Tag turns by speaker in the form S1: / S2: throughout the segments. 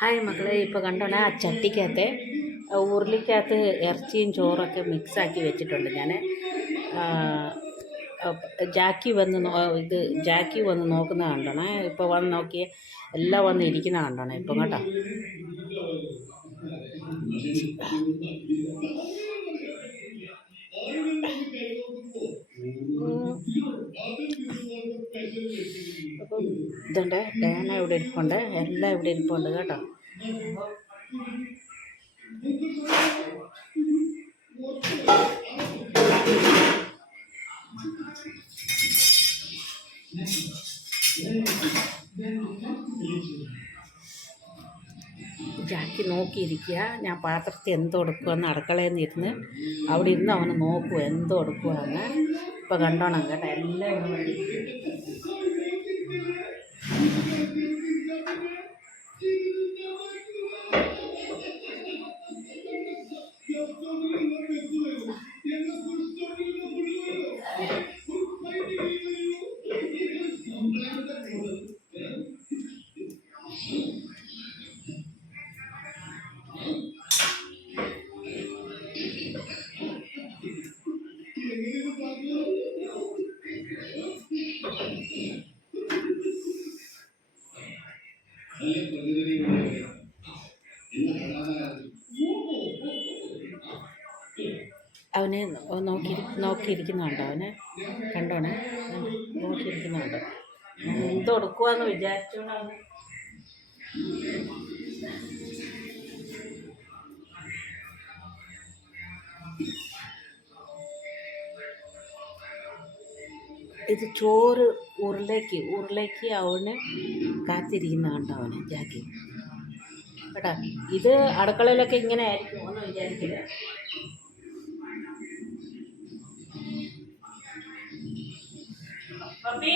S1: Hi മക്കളെ ഇപ്പോൾ കണ്ടോണേ ആ ചട്ടിക്കകത്തെ ഉരുളിക്കകത്ത് ഇറച്ചിയും ചോറൊക്കെ മിക്സാക്കി വെച്ചിട്ടുണ്ട് ഞാൻ ജാക്കി വന്ന് ഇത് ജാക്കി വന്ന് നോക്കുന്ന കണ്ടണേ. ഇപ്പോൾ വന്ന് നോക്കിയേ എല്ലാം വന്ന് ഇരിക്കുന്ന കണ്ടണേ ഇപ്പം കേട്ടോ. അപ്പം ഇതുണ്ട്. ഡാന ഇവിടെ ഇരിപ്പുണ്ട്. എല്ലാം ഇവിടെ ഇരിപ്പുണ്ട് കേട്ടോ. ജാക്കി നോക്കിയിരിക്കുക. ഞാൻ പാത്രത്തിൽ എന്തോ എടുക്കുമെന്ന് അടുക്കളയിൽ നിന്നിരുന്ന് അവിടെ ഇരുന്ന് അവന് നോക്കുക എന്തോ എടുക്കുവാന്ന് ഇപ്പം കണ്ടോണം കേട്ടോ എല്ലാം അവനെ നോക്കി നോക്കിയിരിക്കുന്നുണ്ടോ. അവനെ കണ്ടോണേ? നോക്കിയിരിക്കുന്നുണ്ട്. എന്തോ കൊടുക്കുവാന്ന് വിചാരിച്ചോണ്ടാണ്. ഇത് ചോറ് ഉരുളേക്ക് ഉരുളേക്ക് അവന് കാത്തിരിക്കുന്നതുണ്ട് അവന് ജാക്കി. കേട്ടാ ഇത് അടുക്കളയിലൊക്കെ ഇങ്ങനെ ആയിരിക്കും ഒന്ന് വിചാരിക്കില്ല. പപ്പി?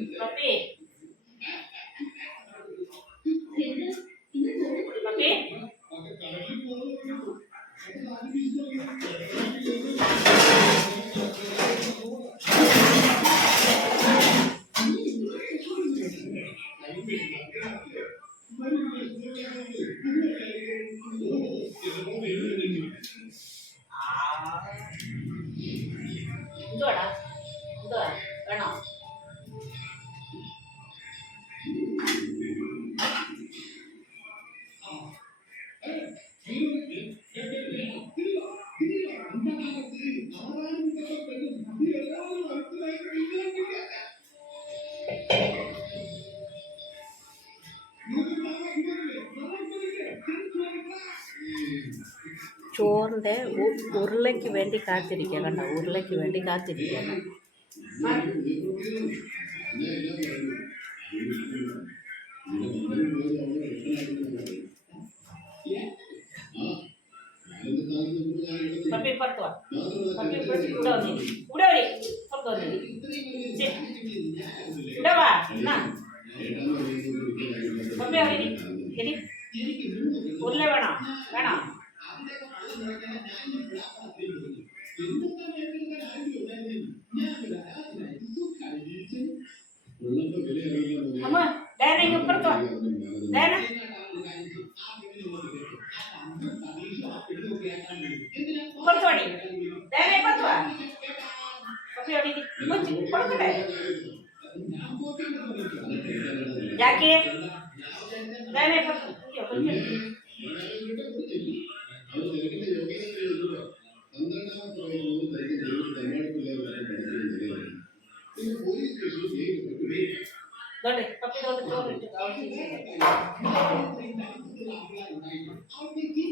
S1: പപ്പി പപ്പി ചോറിന്റെ ഉ- ഉരുളയ്ക്ക് വേണ്ടി കാത്തിരിക്കുക കണ്ടോ ഉരുളയ്ക്ക് വേണ്ടി കാത്തിരിക്കുകയാണ് പപ്പി ഇപ്പുറത്ത് അമ്മ ഡയന ഇങ്ങ് ഇപ്പുറത്ത് വാ ഡയന ഇപ്പുറത്ത് വാടി ഡയന ഇപ്പുറത്ത് വാ പപ്പി അവിടെ ഇരി. കൊച്ച്, കൊടുക്കട്ടെ ജാക്കി ഡയന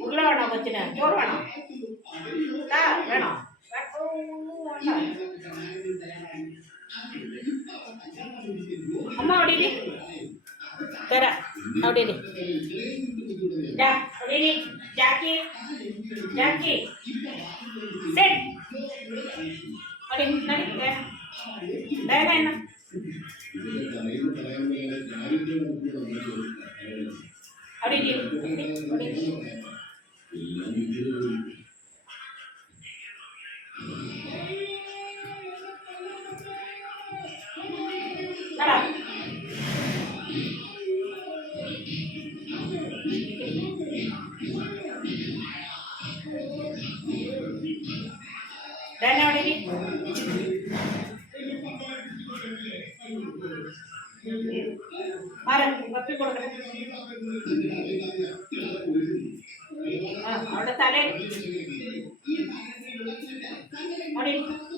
S1: ഉരുള വേണോ കൊച്ചിന്? ചോറ് വേണോ? വേണോ. അമ്മ അവിടെ തരാം. അവിടെ ജാക്കി. ജാക്കി. സെറ്റ്. അവിടെ ഇരി, നടി, ಅಡಿಗೆ. ಇಲ್ಲಿ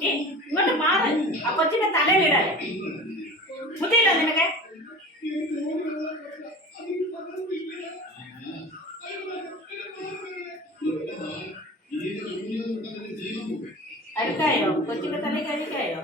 S1: ഇങ്ങോട്ട് മാറ്. ആ കൊച്ചിന്റെ തല വീടാലേ ബുദ്ധിയില്ല നിനക്ക്? അടുക്കായോ കൊച്ചിന്റെ തല കഴിക്കായോ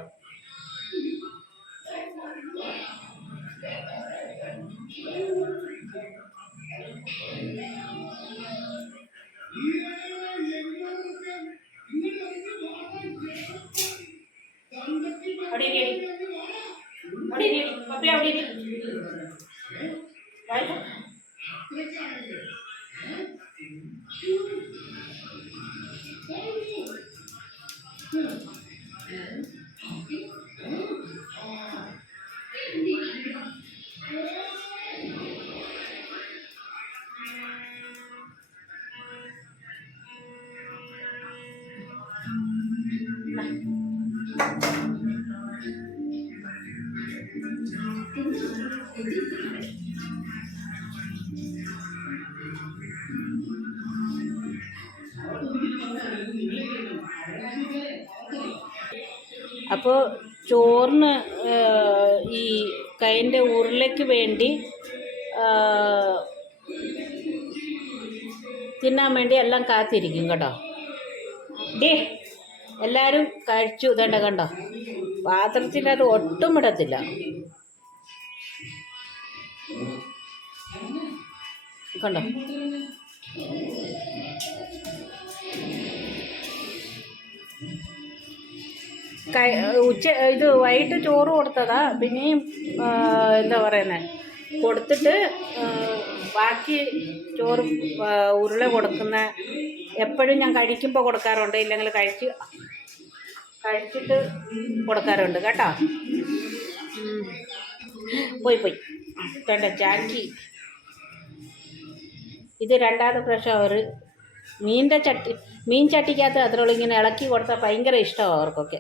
S1: 别这样子。അപ്പോൾ ചോറിന് ഈ കൈന്റെ ഉരുളയ്ക്ക് വേണ്ടി തിന്നാൻ വേണ്ടി എല്ലാം കാത്തിരിക്കും കേട്ടോ. ഡേ എല്ലാവരും കഴിച്ചു. ഇതേണ്ട കണ്ടോ? പാത്രത്തിൽ അത് ഒട്ടും ഇടത്തില്ല. കണ്ടോ? കൈ ഉച്ച ഇത് വൈകിട്ട് ചോറ് കൊടുത്തതാ. പിന്നെയും എന്താ പറയുന്നത് കൊടുത്തിട്ട് ബാക്കി ചോറ് ഉരുള കൊടുക്കുന്ന എപ്പോഴും ഞാൻ കഴിക്കുമ്പോൾ കൊടുക്കാറുണ്ട്. ഇല്ലെങ്കിൽ കഴിച്ച് കഴിച്ചിട്ട് കൊടുക്കാറുണ്ട്. കേട്ടോ? പോയി പോയി. വേണ്ട ചാക്കി ഇത് രണ്ടാമത്തെ പ്രാവശ്യം അവർ മീനിന്റെ ചട്ടി മീൻ ചട്ടിക്കകത്ത് അത്രയുള്ളൂ ഇങ്ങനെ ഇളക്കി കൊടുത്താൽ ഭയങ്കര ഇഷ്ടമാണ് അവർക്കൊക്കെ.